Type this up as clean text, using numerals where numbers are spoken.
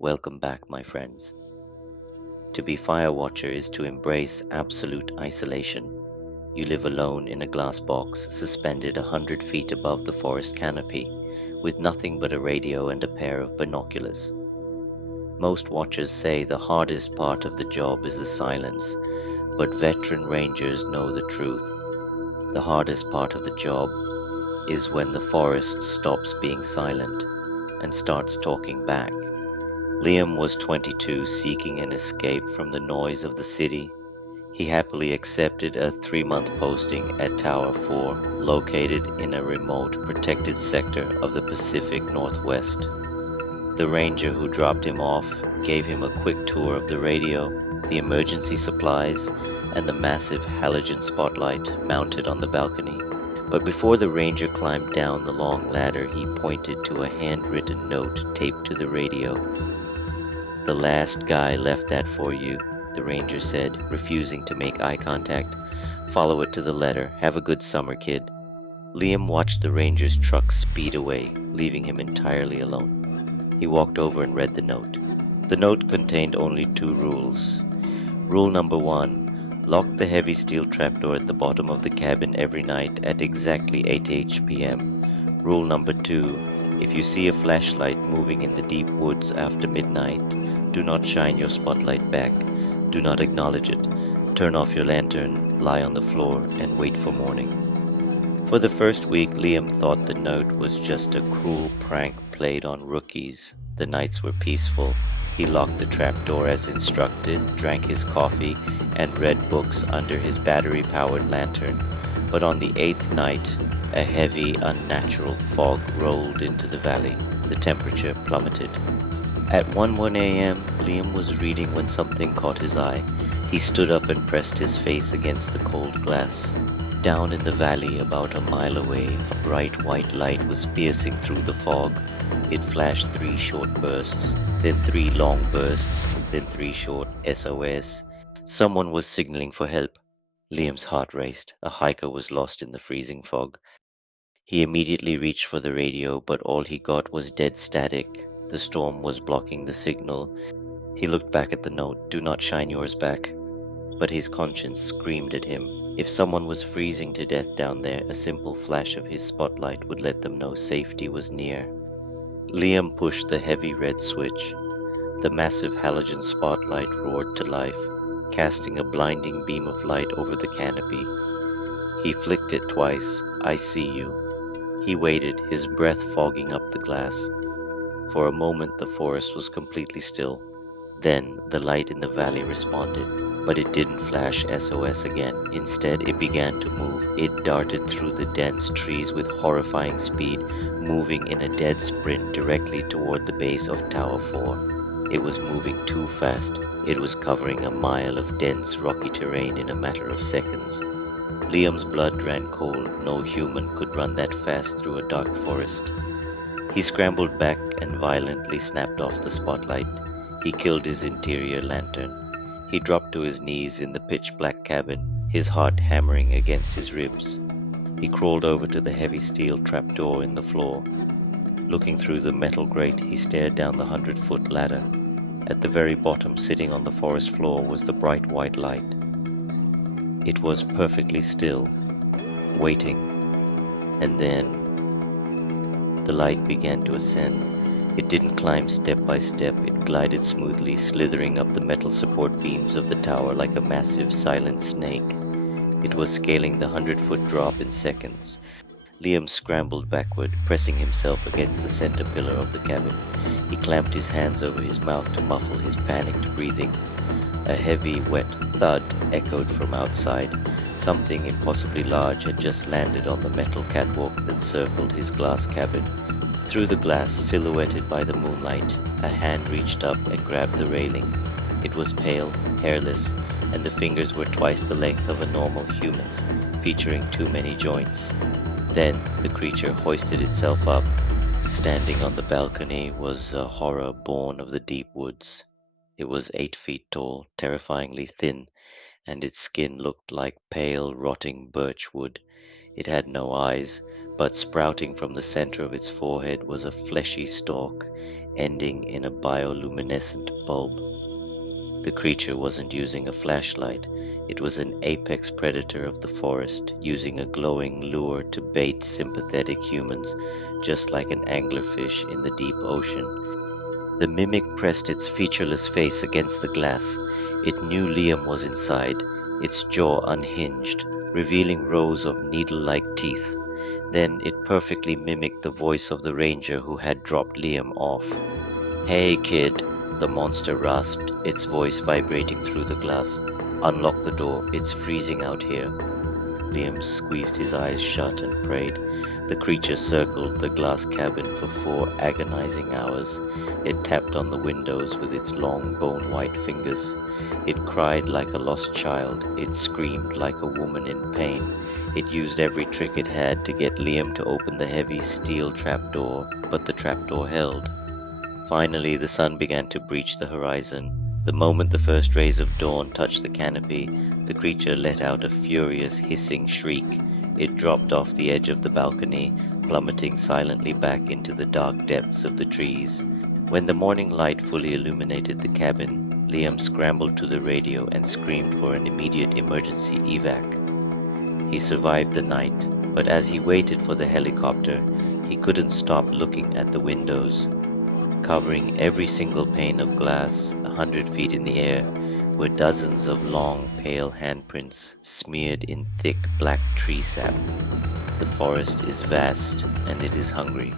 Welcome back, my friends. To be fire watcher is to embrace absolute isolation. You live alone in a glass box suspended 100 feet above the forest canopy, with nothing but a radio and a pair of binoculars. Most watchers say the hardest part of the job is the silence, but veteran rangers know the truth. The hardest part of the job is when the forest stops being silent and starts talking back. Liam was 22, seeking an escape from the noise of the city. He happily accepted a 3-month posting at Tower 4, located in a remote, protected sector of the Pacific Northwest. The ranger who dropped him off gave him a quick tour of the radio, the emergency supplies, and the massive halogen spotlight mounted on the balcony. But before the ranger climbed down the long ladder, he pointed to a handwritten note taped to the radio. "The last guy left that for you," the ranger said, refusing to make eye contact. "Follow it to the letter. Have a good summer, kid." Liam watched the ranger's truck speed away, leaving him entirely alone. He walked over and read the note. The note contained only 2 rules. Rule number 1: lock the heavy steel trapdoor at the bottom of the cabin every night at exactly 8 p.m. Rule number 2: if you see a flashlight moving in the deep woods after midnight, do not shine your spotlight back. Do not acknowledge it. Turn off your lantern, lie on the floor, and wait for morning. For the first week, Liam thought the note was just a cruel prank played on rookies. The nights were peaceful. He locked the trapdoor as instructed, drank his coffee, and read books under his battery-powered lantern. But on the 8th night, a heavy, unnatural fog rolled into the valley. The temperature plummeted. At 1:01 a.m., Liam was reading when something caught his eye. He stood up and pressed his face against the cold glass. Down in the valley, about a mile away, a bright white light was piercing through the fog. It flashed 3 short bursts, then 3 long bursts, then 3 short SOS. Someone was signaling for help. Liam's heart raced. A hiker was lost in the freezing fog. He immediately reached for the radio, but all he got was dead static. The storm was blocking the signal. He looked back at the note, "Do not shine yours back." But his conscience screamed at him. If someone was freezing to death down there, a simple flash of his spotlight would let them know safety was near. Liam pushed the heavy red switch. The massive halogen spotlight roared to life, casting a blinding beam of light over the canopy. He flicked it twice. "I see you." He waited, his breath fogging up the glass. For a moment the forest was completely still. Then the light in the valley responded, but it didn't flash SOS again. Instead, it began to move. It darted through the dense trees with horrifying speed, moving in a dead sprint directly toward the base of Tower 4. It was moving too fast. It was covering a mile of dense, rocky terrain in a matter of seconds. Liam's blood ran cold. No human could run that fast through a dark forest. He scrambled back and violently snapped off the spotlight. He killed his interior lantern. He dropped to his knees in the pitch-black cabin, his heart hammering against his ribs. He crawled over to the heavy steel trapdoor in the floor. Looking through the metal grate, he stared down the 100-foot ladder. At the very bottom, sitting on the forest floor, was the bright white light. It was perfectly still, waiting, and then the light began to ascend. It didn't climb step by step, it glided smoothly, slithering up the metal support beams of the tower like a massive, silent snake. It was scaling the 100-foot drop in seconds. Liam scrambled backward, pressing himself against the center pillar of the cabin. He clamped his hands over his mouth to muffle his panicked breathing. A heavy, wet thud echoed from outside. Something impossibly large had just landed on the metal catwalk that circled his glass cabin. Through the glass, silhouetted by the moonlight, a hand reached up and grabbed the railing. It was pale, hairless, and the fingers were twice the length of a normal human's, featuring too many joints. Then the creature hoisted itself up. Standing on the balcony was a horror born of the deep woods. It was 8 feet tall, terrifyingly thin, and its skin looked like pale, rotting birch wood. It had no eyes, but sprouting from the center of its forehead was a fleshy stalk ending in a bioluminescent bulb. The creature wasn't using a flashlight. It was an apex predator of the forest, using a glowing lure to bait sympathetic humans, just like an anglerfish in the deep ocean. The mimic pressed its featureless face against the glass. It knew Liam was inside, its jaw unhinged, revealing rows of needle-like teeth. Then it perfectly mimicked the voice of the ranger who had dropped Liam off. "Hey, kid," the monster rasped, its voice vibrating through the glass. "Unlock the door. It's freezing out here." Liam squeezed his eyes shut and prayed. The creature circled the glass cabin for 4 agonizing hours. It tapped on the windows with its long bone-white fingers. It cried like a lost child. It screamed like a woman in pain. It used every trick it had to get Liam to open the heavy steel trapdoor, but the trapdoor held. Finally, the sun began to breach the horizon. The moment the first rays of dawn touched the canopy, the creature let out a furious hissing shriek. It dropped off the edge of the balcony, plummeting silently back into the dark depths of the trees. When the morning light fully illuminated the cabin, Liam scrambled to the radio and screamed for an immediate emergency evac. He survived the night, but as he waited for the helicopter, he couldn't stop looking at the windows. Covering every single pane of glass, 100 feet in the air, were dozens of long, pale handprints smeared in thick black tree sap. The forest is vast, and it is hungry.